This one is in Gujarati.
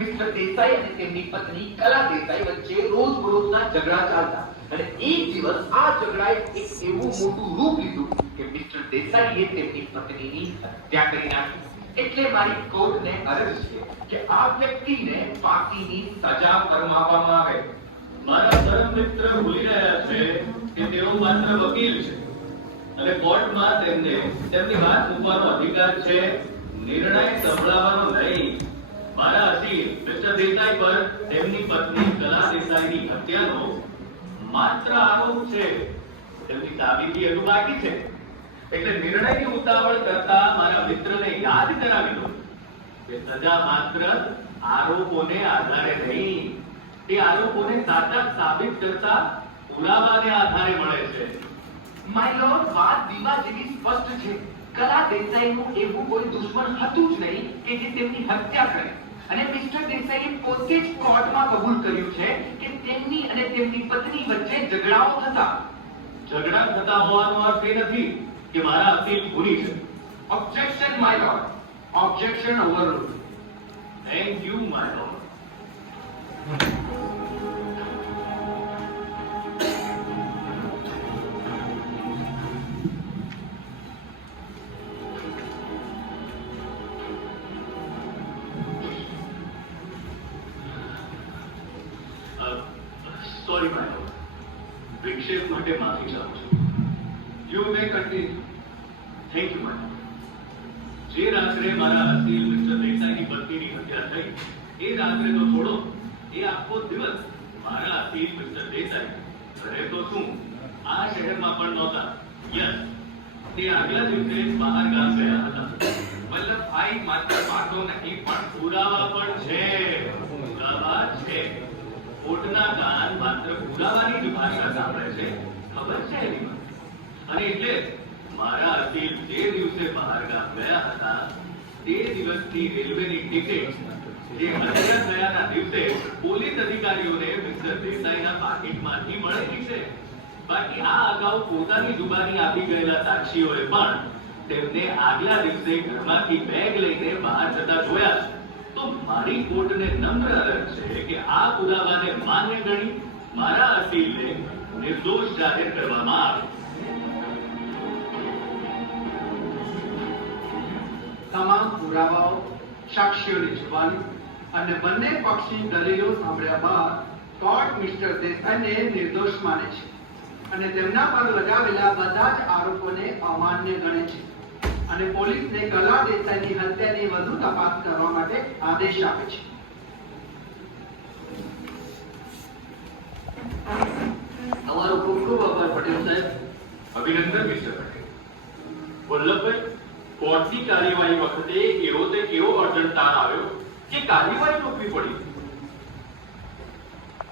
મિસ્ટર દેસાઈ અને તેમની પત્ની કલા દેસાઈ વચ્ચે રોજબરોજના ઝઘડા ચાલતા અને એક દિવસ આ ઝઘડાએ એક એવું મોટું રૂપ લીધું કે મિસ્ટર દેસાઈએ તેમની પત્નીની હત્યા કરી નાખી. એટલે મારી કોર્ટને અરજ છે કે આ વ્યક્તિને ફાંસીની સજા ફરમાવવામાં આવે. મારા ધર્મ મિત્ર ભૂલી રહ્યા છે કે તેઓ માત્ર વકીલ છે અને કોર્ટમાં તેમને તેમની વાત મૂકવાનો અધિકાર છે, નિર્ણય સંભળાવવાનો નહીં. મારા અસીલ મિસ્ટર દેસાઈ પર તેમની પત્ની કલા દેસાઈની હત્યાનો માત્ર આરોપ છે. તેમની સાબિતી હજુ બાકી છે. એટલે નિર્ણયની ઉતાવળ કરતા મારા મિત્રને યાદ કરાવી દો કે સજા માત્ર આરોપોને આધારે નહીં, તે આરોપોને સાચા સાબિત કરતા પુરાવાને આધારે મળે છે. માય લોર્ડ, વાત દીવા જેવી સ્પષ્ટ છે. કલા દેસાઈનું એવું કોઈ દુશ્મન હતું જ નહીં કે જે તેમની હત્યા કરે. અને મિસ્ટર દેસાઈએ પોતે જ કોર્ટમાં કબૂલ કર્યું છે કે તેમની અને તેમની પત્ની વચ્ચે ઝઘડાઓ થતા. ઝઘડા થતા હોવાનો અર્થ એ નથી કે મારા અસીલ ખૂની છે. Objection my lord, objection overruled. Thank you my lord. Sorry my lord, વિક્ષેપ માટે માફી ચાહું છું. You may continue. Thank you my lord. જે રાત્રે મારા અસીલ મિસ્ટર દેસાઈની પત્નીની હત્યા થઈ, એ રાત્રે તો છોડો, એ આખો દિવસ મારા અસીલ મિસ્ટર દેસાઈ ઘરે તો શું, આ શહેરમાં પણ નહોતા. યસ, તે આગલા દિવસે બહાર ગામ ગયા હતા. વલ્લભભાઈ, માત્ર વાતો નહીં પણ પુરાવા પણ છે. પુરાવા છે. કોર્ટના કાન માત્ર પુરાવાની જ ભાષા સાંભળે છે, ખબર છે એની વાત. અને એટલે મારા અસીલ જે દિવસે બહાર ગામ ગયા હતા, તે દિવસની રેલવેની ટિકિટ જે હત્યા થયાના દિવસે પોલીસ અધિકારીઓને મિસ્ટર દેસાઈના પાકીટમાંથી મળેલી છે. બાકી આ અગાઉ પોતાની જુબાની આપી ગયેલા સાક્ષીઓએ પણ તેમને આગલા દિવસે ઘરમાંથી બેગ લઈને બહાર જતા જોયા છે. તો મારી કોર્ટને નમ્ર અરજ છે કે આ પુરાવાને માન્ય ગણી મારા અસીલને નિર્દોષ જાહેર કરવામાં આવે. તમામ પુરાવાઓ, સાક્ષીઓની જુબાની અને બંને પક્ષની દલીલો સાંભળ્યા બાદ કોર્ટ મિસ્ટર દેસાઈને નિર્દોષ માને છે અને તેમના પર લગાવેલા બધા જ આરોપોને અમાન્ય ગણે છે અને પોલીસને કલા દેસાઈની હત્યાની વધુ તપાસ કરવા માટે આદેશ આપે છે. તમારો ખૂબ ખૂબ આભાર પટેલ સાહેબ. અભિનંદન મિસ્ટર પટેલ. વલ્લભભાઈ, કોર્ટની કાર્યવાહી વખતે એવો તે કેવો અર્જન્ટ તાર આવ્યો કે કાર્યવાહી રોકવી પડી.